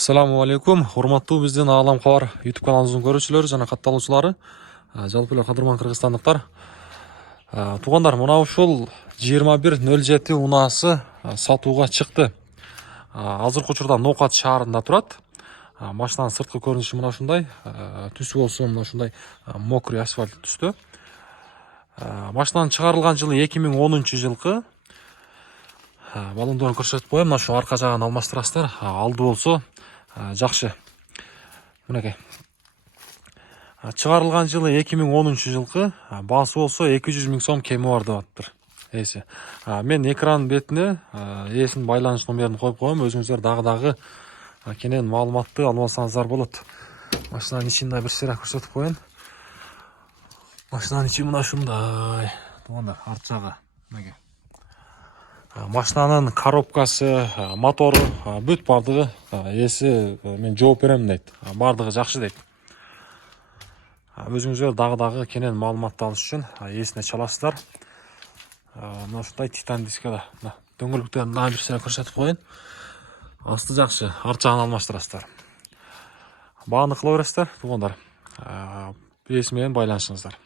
Assalamu алейкум, урматтуу биздин Алам Кабар YouTube каналыбыздын көрүүчүлөрү жана катталуучулары, жалпы эле кадырман кыргызстандыктар. Туугандар, мына ушул 2107 унаасы сатууга чыкты. Азыркы учурда Нокат шаарында турат. Машинанын сырткы көрүнүшү мына ушундай, түсү болсо мына ушундай мокрый асфальт түстө. Машинанын чыгарылган жылы 2010-жылкы. Балондорун көрсөтүп коем, мына ушу арка жагын алмаштырасыздар. Алды болсо жакшы. Мынакей. Чыгарылган жылы 2010-жылкы, баасы болсо 200 000 сом кеми бар деп атыптыр. Эси. Мен экран бетине ээсинин байланыш номерин коюп коем, өзүңүздөр дагы кенен маалыматты алып алсаңыздар болот. Машинанын ичинде бир сыйра көрсөтүп коеюн. Машинанын ичи мына ушундай. Туугандар, арт жагы. Мынакей. Машинанын коробкасы, мотору, бүт бардыгы ээси мен жооп берем дейт. Бардыгы жакшы дейт. Өзүңүздөр дагы кенен маалыматты алыш үчүн ээсине чаласыздар. Мына ушундай титан дискада. Дөңгөлөктөрүн дагы бир сыйра көрсөтүп коеюн. Асты жакшы, арт жагын алмаштырасыздар. Бааны кыла бересиздер, туугандар. Ээси менен байланышыңыздар.